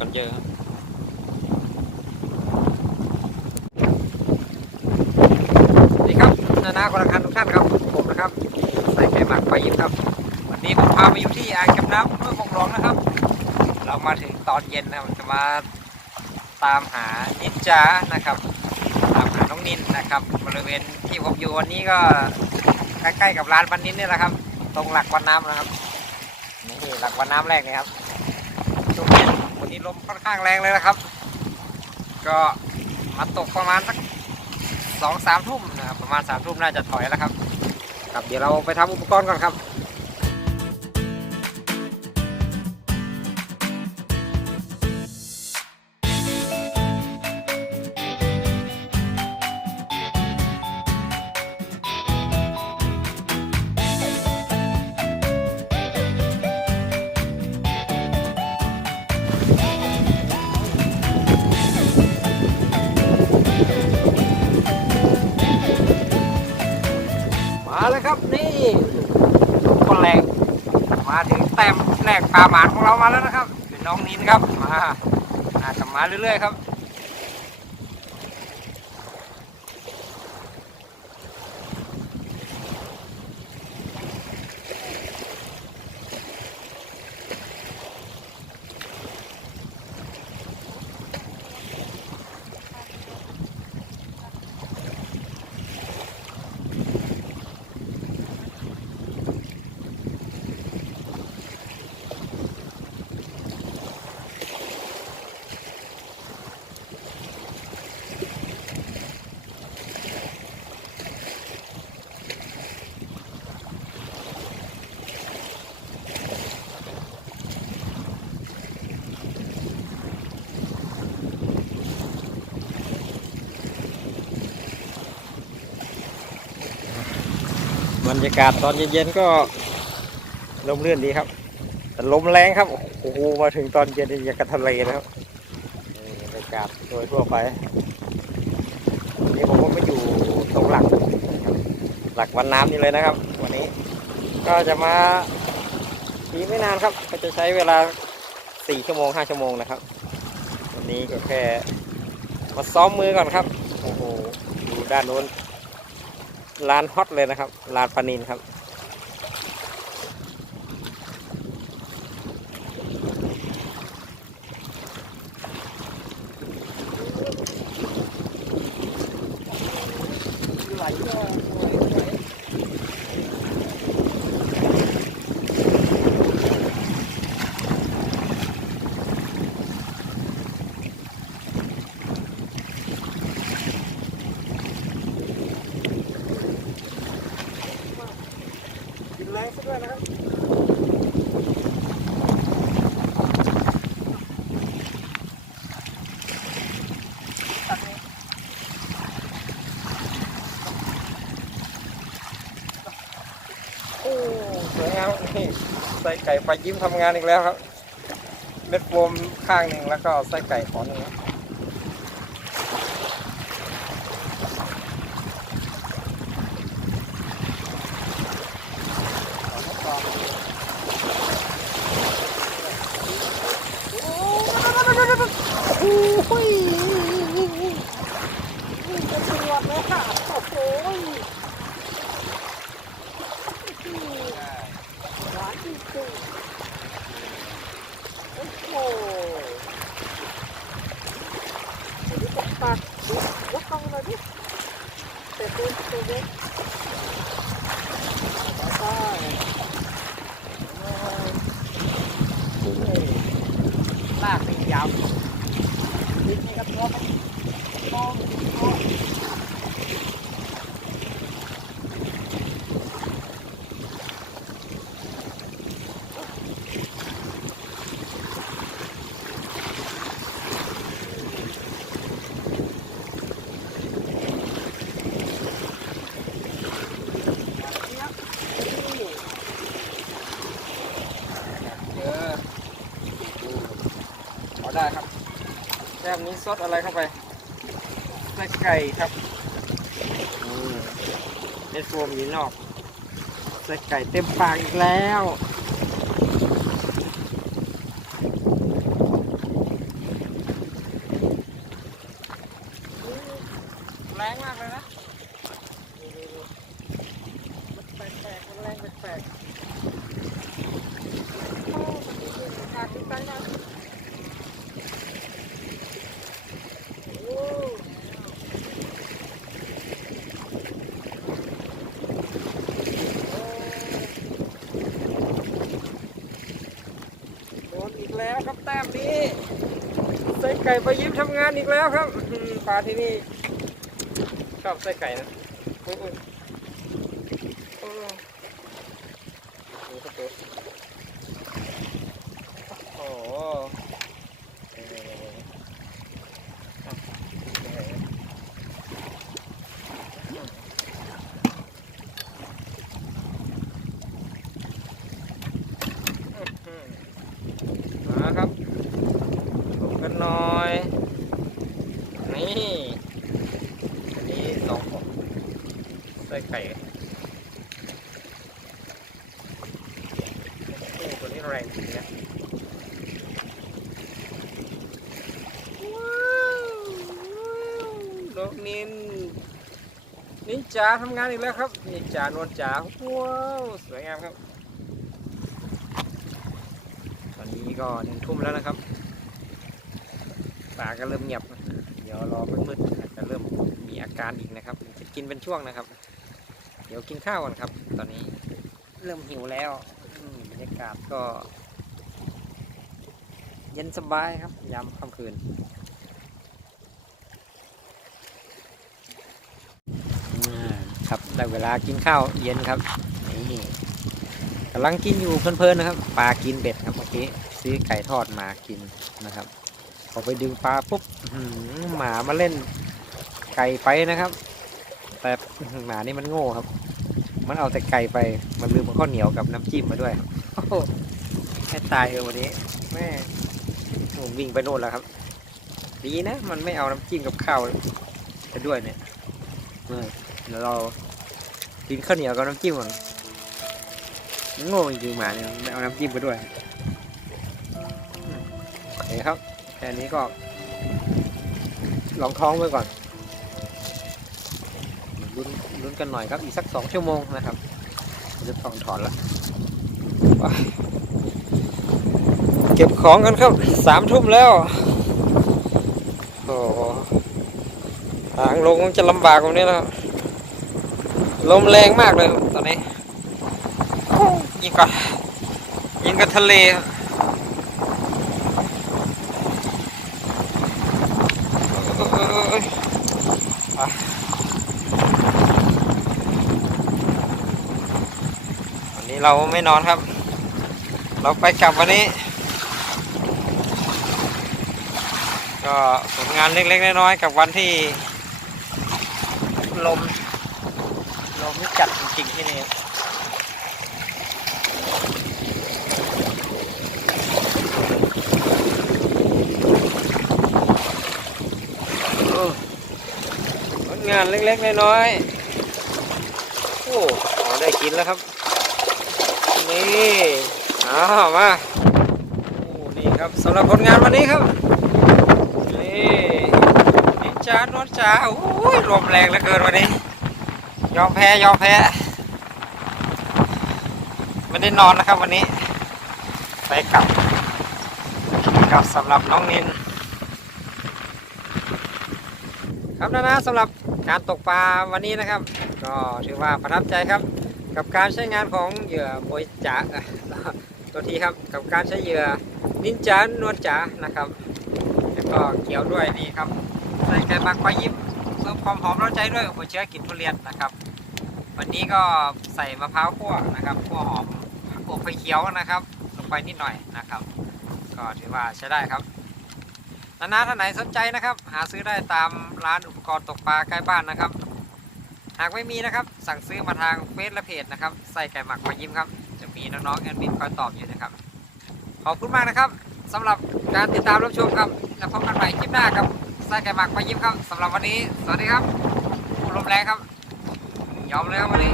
นาเขามาตกกันเยอะครับนี่ครับนานาคนละคันทุกท่านครับผมนะครับใส่แค่หมักไปยิบครับ วันนี้ผมพาไปอยู่ที่อ่างเก็บน้ำเมื่อคงหลวงนะครับ เรามาถึงตอนเย็นนะครับจะมาตามหานินจานะครับตามหาน้องนินนะครับ บริเวณที่ผมอยู่วันนี้ก็ใกล้ๆกับร้านปันนินนี่แหละครับ ตรงหลักวันน้ำนะครับนี่หลักวันน้ำแรกนะครับช่วงเย็นวันนี้ ลมค่อนข้างแรงเลยนะครับ ก็มาตกประมาณสักสองสามทุ่มนะครับประมาณสามทุ่มน่าจะถอยแล้วครับ ครับเดี๋ยวเราไปทำอุปกรณ์ก่อนครับ รกปลาหมานของเรามาแล้วนะครับเป็นน้องนินครับมาอาจจะมาเรื่อยๆครับ รรยากาศตอนเย็นๆก็ลมเลื่อนดีครับ แต่ลมแรงครับ โอ้โห มาถึงตอนเย็นอย่างกับทะเลนะครับบรรยากาศโดยทั่วไปวันนี้ผมก็มาอยู่ตรงหลัก หลักวันน้ำนี่เลยนะครับ วันนี้ ก็จะมาทีไม่นานครับ ก็จะใช้เวลาสี่ชั่วโมงห้าชั่วโมงนะครับ วันนี้ก็แค่มาซ้อมมือก่อนครับ โอ้โห ดูด้านโน้น ร้านฮอตเลยนะครับร้านปานินครับ กินแรงซะด้วยนะครับ โอ้สวยงาม นี่ใส่ไก่ปลายิ้มทำงานอีกแล้วครับ เม็ดโฟมข้างหนึ่งแล้วก็ใส่ไก่ขอหนึ่งครับโอ้ยจะสวดเลยค่ะโอ้โห หวานจริงๆโอ้โหดูดิปากดูวัดกล้องหน่อยดิเตะดูเตะดูไปลากไปยาวดิ้นให้กับตัวมันมองมอง เออพอได้ครับ แก้มนี้ซดอะไรเข้าไปใส่ไก่ครับเม็ดโฟมอยู่นอกใส่ไก่เต็มปากอีกแล้วครับแต้มนี้ใส่ ไก่ไปยิ้มทำงานอีกแล้วครับปลาที่นี่ชอบใส่ไก่นะโอ้โหเออมาครับดูกันหน่อย นี่อันนี้สองผมใส่ไข่โอ้ตัวนี้แรงจริงนะว้าวดอก นินนินจาทำงานอีกแล้วครับนินจานวลจ๋าว้าวสวยงามครับ ตอนนี้ก็หนึ่งทุ่มแล้วนะครับป่าก็เริ่มเงียบเดี๋ยวรอมืดๆอาจจะเริ่มมีอาการอีกนะครับจะกินเป็นช่วงนะครับ เดี๋ยวกินข้าวก่อนครับ ตอนนี้เริ่มหิวแล้วบรรยากาศก็ เย็นสบายครับยามค่ำคืนอ่า ครับได้เวลากินข้าวเย็นครับนี่กำลังกินอยู่เพลินๆนะครับปลากินเบ็ดครับเมื่อกี้ซื้อไก่ทอดมากินนะครับพอไปดึงปลาปุ๊บหมามาเล่นไก่ไปนะครับ แต่หมานี่มันโง่ครับ มันเอาแต่ไก่ไปมันลืมข้าวเหนียวกับน้ำจิ้มมาด้วยโอ้ให้ตายเออวันนี้แม่ผมวิ่งไปโน่นแล้วครับ ดีนะ มันไม่เอาน้ำจิ้มกับข้าวไปด้วยเนี่ย เดี๋ยวเรากินข้าวเหนียวกับน้ำจิ้มก่อนมันโง่จริงๆหมาเนี่ยไม่เอาน้ำจิ้มไปด้วยอืมโอเครับแค่นี้ก็ลองท้องไว้ก่อนลุ้นลุ้นกันหน่อยครับอีกสักสองชั่วโมงนะครับจะถอนถอนละเก็บของกันครับสามทุ่มแล้วโอ้โหทางลงมันจะลำบากตรงนี้แล้ว ลมแรงมากเลยตอนนี้ยิงกับยิงกับทะเลวันนี้เราไม่นอนครับ เราไปกลับวันนี้ ก็ผลงานเล็กๆน้อยๆกับวันที่ลม ลมนี่จัดจริงๆที่นี่ผลงานเล็กๆน้อยๆโอ้ขอได้กินแล้วครับ นี่เอามาโอ้นี่ครับสำหรับผลงานวันนี้ครับ นี่นิจานวลจ๋าโอ้ยลมแรงเหลือเกินวันนี้ ยอมแพ้ยอมแพ้ ไม่ได้นอนนะครับวันนี้ ไปกลับกับสำหรับน้องนิน ครับนะนะสำหรับการตกปลาวันนี้นะครับ ก็ถือว่าประทับใจครับ กับการใช้งานของเหยื่อโบยจ๋าตัวทีครับกับการใช้เหยื่อนินจานวลจ๋านะครับแล้วก็เกี่ยวด้วยนี่ครับใส่ไก่มักไปยิ้มเพิ่มความหอมร้าใจด้วยหัวเชื้อกลิ่นทุเรียนนะครับ วันนี้ก็ใส่มะพร้าวคั่วนะครับคั่วหอมอบไฟเขียวนะครับ ลงไปนิดหน่อยนะครับ ก็ถือว่าใช้ได้ครับนานาท่านไหนสนใจนะครับ หาซื้อได้ตามร้านอุปกรณ์ตกปลาใกล้บ้านนะครับ หากไม่มีนะครับ สั่งซื้อมาทางเฟซและเพจนะครับ ใส่ไก่หมักปลายิ้มครับ จะมีน้องๆแอดมินคอยตอบอยู่นะครับ ขอบคุณมากนะครับสำหรับการติดตามรับชมครับ แล้วพบกันใหม่คลิปหน้าครับไส้ไก่หมักปลายิ้มครับสำหรับวันนี้ สวัสดีครับโอ้ลมแรงครับ ยอมเลยครับวันนี้